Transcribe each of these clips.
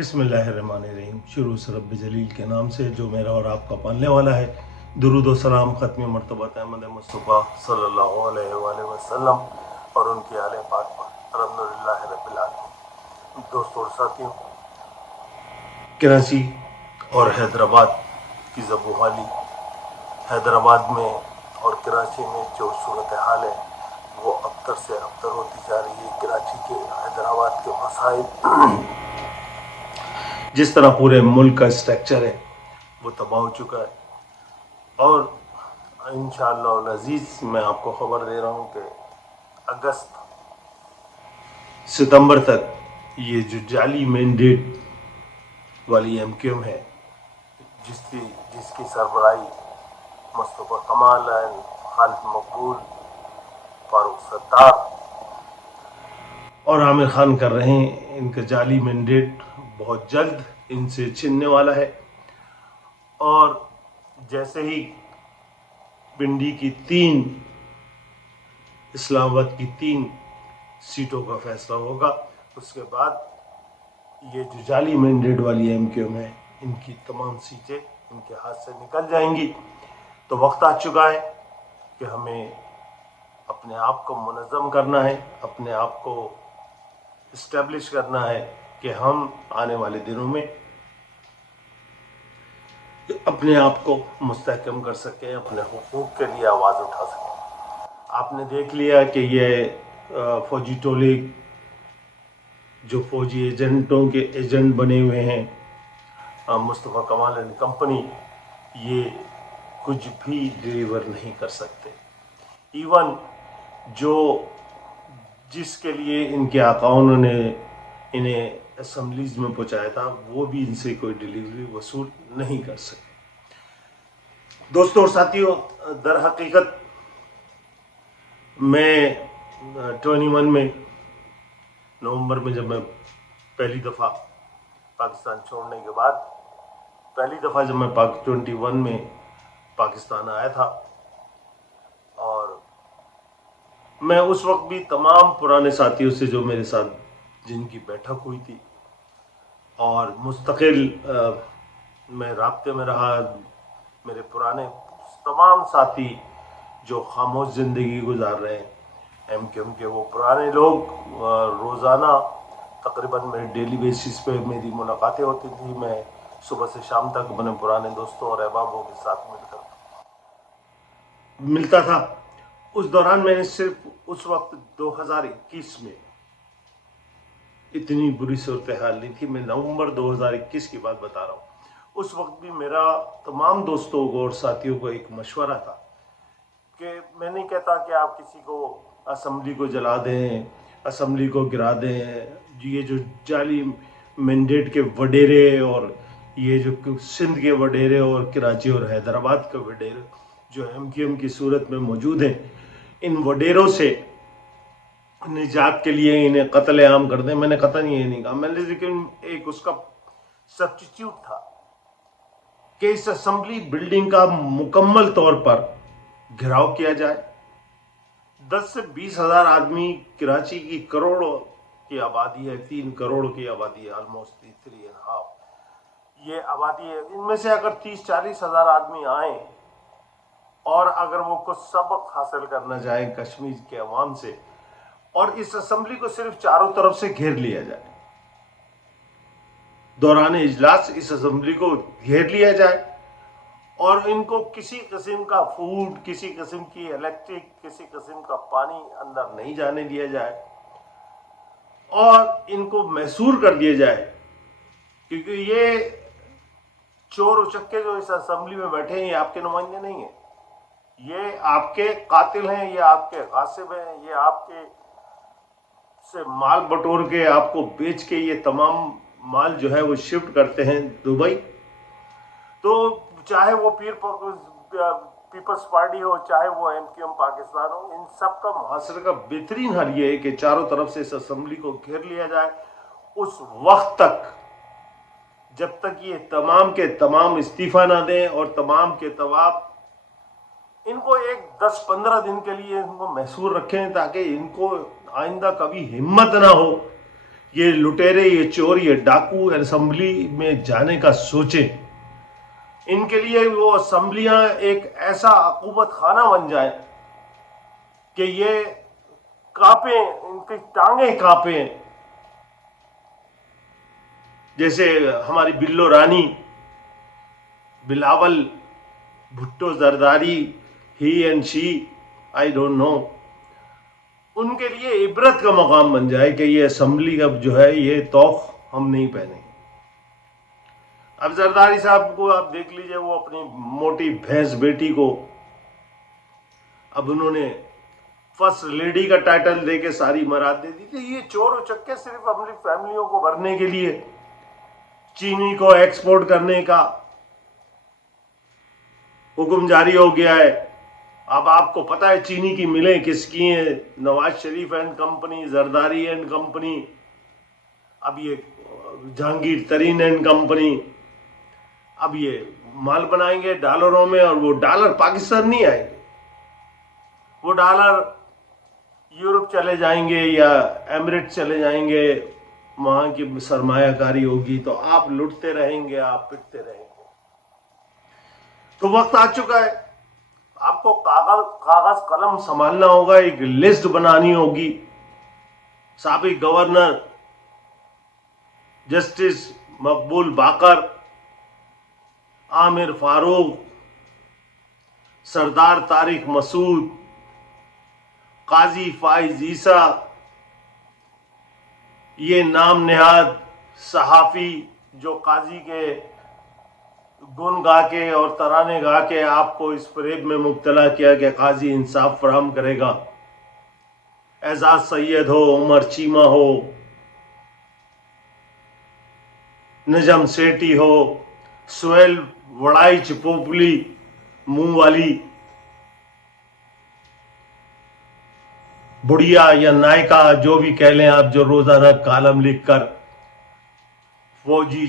بسم اللہ الرحمن الرحیم۔ شروع سے رب جلیل کے نام سے جو میرا اور آپ کا پالنے والا ہے۔ درود و سلام ختم مرتبہ احمد مصطفیٰ صلی اللہ علیہ وآلہ وسلم اور ان کی آل پاک پر الحمدللہ رب العالمین۔ دوستوں اور ساتھیوں، کراچی اور حیدرآباد کی زبوحالی، حیدرآباد میں اور کراچی میں جو صورتحال ہے وہ ابتر سے ابتر ہوتی جا رہی ہے۔ کراچی کے حیدرآباد کے مسائل جس طرح پورے ملک کا اسٹرکچر ہے وہ تباہ ہو چکا ہے، اور انشاءاللہ العزیز میں آپ کو خبر دے رہا ہوں کہ اگست ستمبر تک یہ جو جعلی مینڈیٹ والی ایم کیو ایم ہے، جس کی سربراہی مصطفیٰ کمال، خالد مقبول، فاروق ستار اور عامر خان کر رہے ہیں، ان کا جعلی مینڈیٹ بہت جلد ان سے چھننے والا ہے۔ اور جیسے ہی پنڈی کی 3 اسلام آباد کی 3 سیٹوں کا فیصلہ ہوگا، اس کے بعد یہ جو جعلی مینڈیٹ والی ایم کیو ایم ہے، ان کی تمام سیٹیں ان کے ہاتھ سے نکل جائیں گی۔ تو وقت آ چکا ہے کہ ہمیں اپنے آپ کو منظم کرنا ہے، اپنے آپ کو اسٹیبلش کرنا ہے کہ ہم آنے والے دنوں میں اپنے آپ کو مستحکم کر سکیں، اپنے حقوق کے لیے آواز اٹھا سکیں۔ آپ نے دیکھ لیا کہ یہ فوجی ٹولے جو فوجی ایجنٹوں کے ایجنٹ بنے ہوئے ہیں، مصطفیٰ کمال اینڈ کمپنی، یہ کچھ بھی ڈیلیور نہیں کر سکتے۔ ایون جس کے لیے ان کے آقاؤں نے انہیں اسمبلیز میں پہنچایا تھا، وہ بھی ان سے کوئی ڈیلیوری وصول نہیں کر سکے۔ دوستوں اور ساتھیوں، در حقیقت میں 21 میں نومبر میں جب میں پہلی دفعہ پاکستان چھوڑنے کے بعد پہلی دفعہ جب میں 21 میں پاکستان آیا تھا، اور میں اس وقت بھی تمام پرانے ساتھیوں سے جو میرے ساتھ جن کی بیٹھک ہوئی تھی اور مستقل میں رابطے میں رہا، میرے پرانے تمام ساتھی جو خاموش زندگی گزار رہے ہیں ایم کیو ایم کے، وہ پرانے لوگ روزانہ تقریباً میرے ڈیلی بیسس پہ میری ملاقاتیں ہوتی تھی۔ میں صبح سے شام تک اپنے پرانے دوستوں اور احبابوں کے ساتھ ملتا تھا۔ اس دوران میں نے صرف اس وقت 2021 میں اتنی بری صورتحال نہیں تھی، میں نومبر 2021 کی بات بتا رہا ہوں۔ اس وقت بھی میرا تمام دوستوں کو اور ساتھیوں کو ایک مشورہ تھا کہ میں نہیں کہتا کہ آپ کسی کو اسمبلی کو جلا دیں، اسمبلی کو گرا دیں، یہ جو جعلی مینڈیٹ کے وڈیرے اور یہ جو سندھ کے وڈیرے اور کراچی اور حیدرآباد کے وڈیرے جو ایم کیو ایم کی صورت میں موجود ہیں، ان وڈیروں سے نجات کے لیے انہیں قتل عام کر دیں۔ میں نے قطعاً یہ نہیں کہا، میں نے لیکن ایک اس کا سبسٹیٹیوٹ تھا کہ اس اسمبلی بلڈنگ کا مکمل طور پر گھراؤ کیا جائے۔ 10 سے 20 ہزار آدمی، کراچی کی کروڑوں کی آبادی ہے، 3 کروڑ کی آبادی ہے، آلموسٹ 3.5 یہ آبادی ہے۔ ان میں سے اگر 30-40 ہزار آدمی آئیں اور اگر وہ کچھ سبق حاصل کرنا چاہیں کشمیر کے عوام سے، اور اس اسمبلی کو صرف چاروں طرف سے گھیر لیا جائے، دوران اجلاس اس اسمبلی کو گھیر لیا جائے، اور ان کو کسی قسم کا فوڈ، کسی قسم کی الیکٹرک، کسی قسم کا پانی اندر نہیں جانے دیا جائے، اور ان کو محصور کر دیا جائے، کیونکہ یہ چور اچکے جو اس اسمبلی میں بیٹھے ہیں یہ آپ کے نمائندے نہیں ہیں، یہ آپ کے قاتل ہیں، یہ آپ کے غاصب ہیں، یہ آپ کے سے مال بٹور کے، آپ کو بیچ کے یہ تمام مال جو ہے وہ شفٹ کرتے ہیں دبئی۔ تو چاہے وہ پیپلز پارٹی ہو، چاہے وہ ایم کیو ایم پاکستان ہو، ان سب کا محاصرے کا بہترین حل یہ ہے کہ چاروں طرف سے اس اسمبلی کو گھیر لیا جائے، اس وقت تک جب تک یہ تمام کے تمام استعفیٰ نہ دیں، اور تمام کے تمام ان کو ایک 10-15 دن کے لیے ان کو محصور رکھیں، تاکہ ان کو آئندہ کبھی ہمت نہ ہو یہ لٹیرے، یہ چور، یہ ڈاکو اسمبلی میں جانے کا سوچیں. ان کے لیے وہ اسمبلیاں ایک ایسا عقوبت خانہ بن جائے کہ یہ کانپیں، ان کی ٹانگیں کانپیں. جیسے ہماری Bilo Rani, Bilawal Bhutto Zardari, he and she, I don't know, ان کے لیے عبرت کا مقام بن جائے کہ یہ اسمبلی اب جو ہے یہ توق ہم نہیں پہنیں. اب زرداری صاحب کو آپ دیکھ لیجئے، وہ اپنی موٹی بھینس بیٹی کو اب انہوں نے فرسٹ لیڈی کا ٹائٹل دے کے ساری مراد دے دی تھی. یہ چور و چکے صرف اپنی فیملیوں کو بھرنے کے لیے، چینی کو ایکسپورٹ کرنے کا حکم جاری ہو گیا ہے. اب آپ کو پتا ہے چینی کی ملیں کس کی ہیں؟ Nawaz Sharif and company, Zardari and company, اب یہ جہانگیر ترین اینڈ کمپنی. اب یہ مال بنائیں گے ڈالروں میں، اور وہ ڈالر پاکستان نہیں آئیں گے، وہ ڈالر یورپ چلے جائیں گے یا ایمریٹ چلے جائیں گے، وہاں کی سرمایہ کاری ہوگی، تو آپ لٹتے رہیں گے، آپ پٹتے رہیں گے. تو وقت آ چکا ہے، آپ کو کاغذ قلم سنبھالنا ہوگا، ایک لسٹ بنانی ہوگی. سابق گورنر جسٹس مقبول باقر، عامر فاروق، سردار طارق مسعود، قاضی فائز عیسیٰ، یہ نام نہاد صحافی جو قاضی کے گن گا کے اور ترانے گا کے آپ کو اس فریب میں مبتلا کیا کہ قاضی انصاف فراہم کرے گا. اعزاز سید ہو، عمر چیمہ ہو، نجم سیٹھی ہو، سہیل وڑائی چپوپلی منہ والی، بڑھیا یا نائکا جو بھی کہہ لیں آپ، جو روزانہ کالم لکھ کر فوجی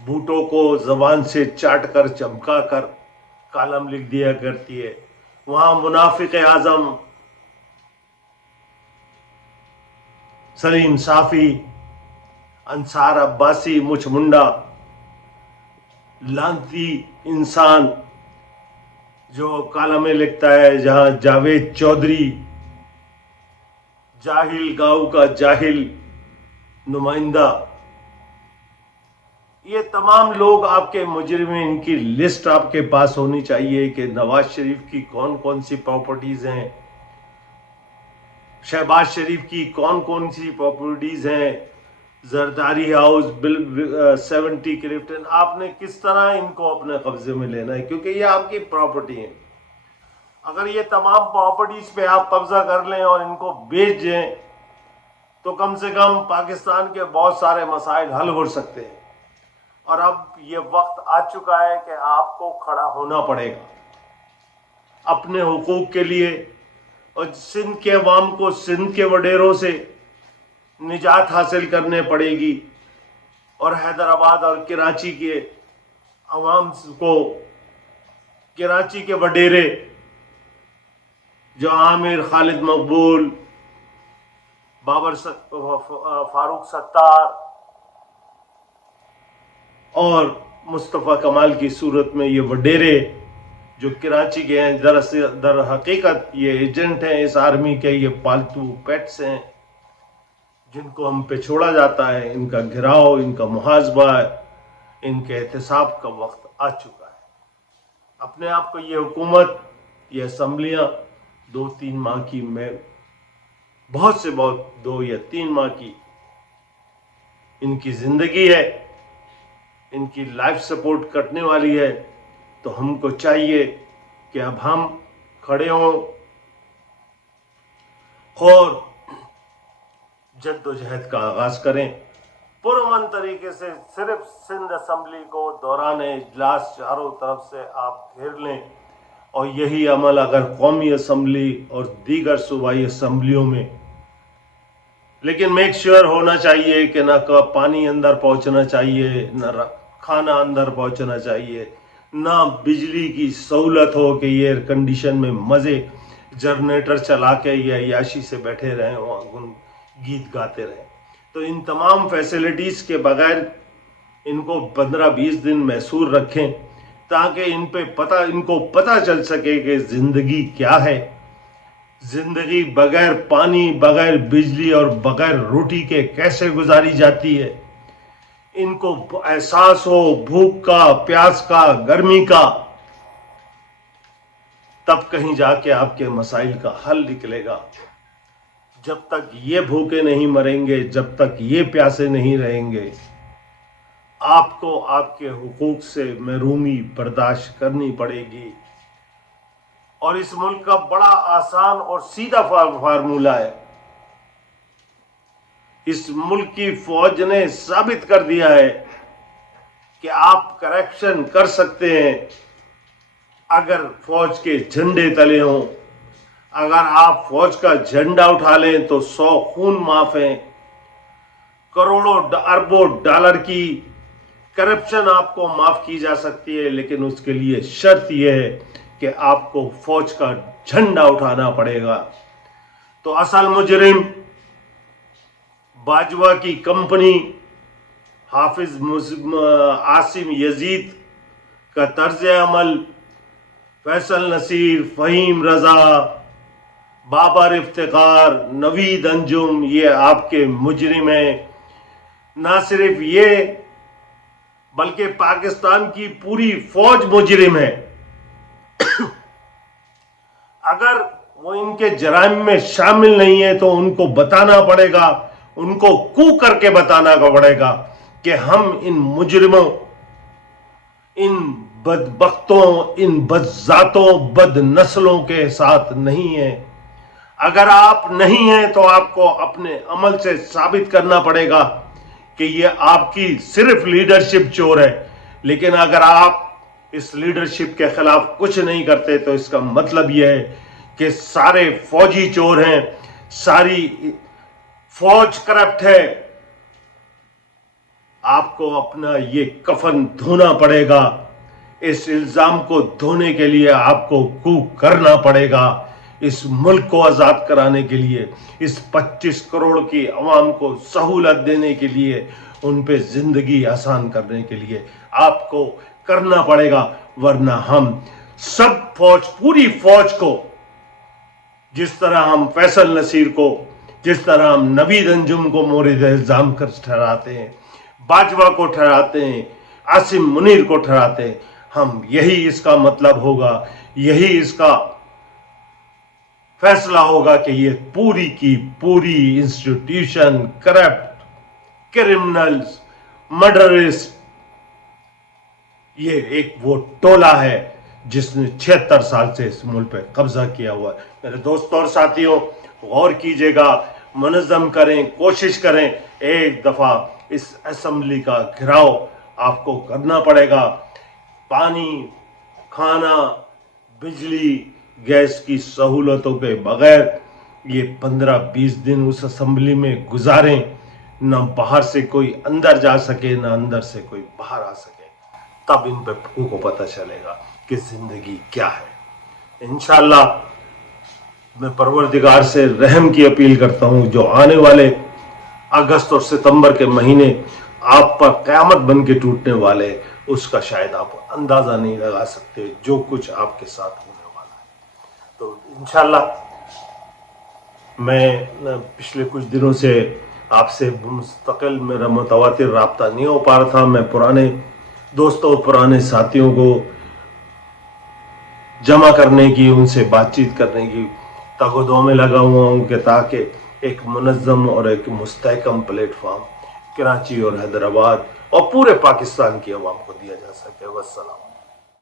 بوٹوں کو زبان سے چاٹ کر چمکا کر کالم لکھ دیا کرتی ہے. وہاں منافق اعظم سلیم صافی، انصار عباسی، مچھ منڈا، لانتی انسان جو کالمیں لکھتا ہے، جہاں جاوید چودھری جاہل گاؤں کا جاہل نمائندہ، یہ تمام لوگ آپ کے مجرمین، ان کی لسٹ آپ کے پاس ہونی چاہیے کہ نواز شریف کی کون کون سی پراپرٹیز ہیں، شہباز شریف کی کون کون سی پراپرٹیز ہیں، زرداری ہاؤس، 70 کرپٹن، آپ نے کس طرح ان کو اپنے قبضے میں لینا ہے، کیونکہ یہ آپ کی پراپرٹی ہیں. اگر یہ تمام پراپرٹیز پہ آپ قبضہ کر لیں اور ان کو بیچ دیں تو کم سے کم پاکستان کے بہت سارے مسائل حل ہو سکتے ہیں. اور اب یہ وقت آ چکا ہے کہ آپ کو کھڑا ہونا پڑے گا اپنے حقوق کے لیے، اور سندھ کے عوام کو سندھ کے وڈیروں سے نجات حاصل کرنے پڑے گی، اور حیدرآباد اور کراچی کے عوام کو، کراچی کے وڈیرے جو عامر، خالد مقبول، بابر فاروق ستار اور مصطفیٰ کمال کی صورت میں یہ وڈیرے جو کراچی کے ہیں، در حقیقت یہ ایجنٹ ہیں اس آرمی کے، یہ پالتو پیٹس ہیں جن کو ہم پہ چھوڑا جاتا ہے. ان کا گھراؤ، ان کا محاسبہ، ان کے احتساب کا وقت آ چکا ہے. اپنے آپ کو یہ حکومت، یہ اسمبلیاں 2-3 ماہ کی، میں بہت سے بہت 2 یا 3 ماہ کی ان کی زندگی ہے، ان کی لائف سپورٹ کٹنے والی ہے. تو ہم کو چاہیے کہ اب ہم کھڑے ہوں اور جد و جہد کا آغاز کریں، پرامن طریقے سے. صرف سندھ اسمبلی کو دوران اجلاس چاروں طرف سے آپ گھیر لیں، اور یہی عمل اگر قومی اسمبلی اور دیگر صوبائی اسمبلیوں میں، لیکن میک شیور ہونا چاہیے کہ نہ پانی اندر پہنچنا چاہیے، نہ کھانا اندر پہنچنا چاہیے، نہ بجلی کی سہولت ہو کہ یہ ایئر کنڈیشن میں مزے جنریٹر چلا کے یا عیاشی سے بیٹھے رہیں، وہاں گیت گاتے رہیں. تو تو ان تمام فیسلٹیز کے بغیر ان کو 15-20 دن محصور رکھیں تاکہ ان کو پتہ چل سکے کہ زندگی کیا ہے، زندگی بغیر پانی، بغیر بجلی اور بغیر روٹی کے کیسے گزاری جاتی ہے، ان کو احساس ہو بھوک کا، پیاس کا، گرمی کا، تب کہیں جا کے آپ کے مسائل کا حل نکلے گا۔ جب تک یہ بھوکے نہیں مریں گے، جب تک یہ پیاسے نہیں رہیں گے، آپ کو آپ کے حقوق سے محرومی برداشت کرنی پڑے گی۔ اور اس ملک کا بڑا آسان اور سیدھا فارمولہ ہے۔ اس ملک کی فوج نے ثابت کر دیا ہے کہ آپ کرپشن کر سکتے ہیں اگر فوج کے جھنڈے تلے ہوں۔ اگر آپ فوج کا جھنڈا اٹھا لیں تو 100 خون معاف ہیں، کروڑوں اربوں ڈالر کی کرپشن آپ کو معاف کی جا سکتی ہے، لیکن اس کے لیے شرط یہ ہے کہ آپ کو فوج کا جھنڈا اٹھانا پڑے گا۔ تو اصل مجرم باجوہ کی کمپنی حافظ عاصم یزید کا طرز عمل، فیصل نصیر، فہیم رضا، بابر افتخار، نوید انجم، یہ آپ کے مجرم ہیں۔ نہ صرف یہ بلکہ پاکستان کی پوری فوج مجرم ہے۔ اگر وہ ان کے جرائم میں شامل نہیں ہے تو ان کو بتانا پڑے گا، ان کو کو کر کے بتانا پڑے گا کہ ہم ان مجرموں، ان بدبختوں، ان بدذاتوں، بد نسلوں کے ساتھ نہیں ہیں۔ اگر آپ نہیں ہیں تو آپ کو اپنے عمل سے ثابت کرنا پڑے گا کہ یہ آپ کی صرف لیڈرشپ چور ہے۔ لیکن اگر آپ اس لیڈرشپ کے خلاف کچھ نہیں کرتے تو اس کا مطلب یہ ہے کہ سارے فوجی چور ہیں، ساری فوج کرپٹ ہے۔ آپ کو اپنا یہ کفن دھونا پڑے گا۔ اس الزام کو دھونے کے لیے آپ کو کرنا پڑے گا۔ اس ملک کو آزاد کرانے کے لیے، اس 25 کروڑ کی عوام کو سہولت دینے کے لیے، ان پہ زندگی آسان کرنے کے لیے آپ کو کرنا پڑے گا، ورنہ ہم سب پوری فوج کو، جس طرح ہم فیصل نصیر کو، جس طرح ہم نوید انجم کو مورد الزام کر ٹھہراتے ہیں، باجوہ کو ٹھہراتے ہیں، عاصم منیر کو ٹھہراتے ہیں، ہم یہی اس کا مطلب ہوگا، یہی اس کا فیصلہ ہوگا کہ یہ پوری کی پوری انسٹیٹیوشن کرپٹ، کرمنلز، مرڈرسٹ، یہ ایک وہ ٹولہ ہے جس نے 76 سال سے اس ملک پہ قبضہ کیا ہوا ہے۔ میرے دوستوں اور ساتھیوں، غور کیجئے گا، منظم کریں، کوشش کریں، ایک دفعہ اس اسمبلی کا گھراؤ آپ کو کرنا پڑے گا۔ پانی، کھانا، بجلی، گیس کی سہولتوں کے بغیر یہ 15-20 دن اس اسمبلی میں گزاریں، نہ باہر سے کوئی اندر جا سکے، نہ اندر سے کوئی باہر آ سکے، تب ان پہ کو پتہ چلے گا کہ زندگی کیا ہے۔ انشاءاللہ میں پروردگار سے رحم کی اپیل کرتا ہوں، جو آنے والے اگست اور ستمبر کے مہینے آپ پر قیامت بن کے ٹوٹنے والے، اس کا شاید آپ اندازہ نہیں لگا سکتے جو کچھ آپ کے ساتھ ہونے والا ہے۔ تو انشاءاللہ میں پچھلے کچھ دنوں سے آپ سے مستقل میرا متواتر رابطہ نہیں ہو پا رہا تھا۔ میں پرانے دوستوں، پرانے ساتھیوں کو جمع کرنے کی، ان سے بات چیت کرنے کی تگ و دو میں لگا ہوا ہوں کہ تاکہ ایک منظم اور ایک مستحکم پلیٹ فارم کراچی اور حیدرآباد اور پورے پاکستان کی عوام کو دیا جا سکے۔ والسلام۔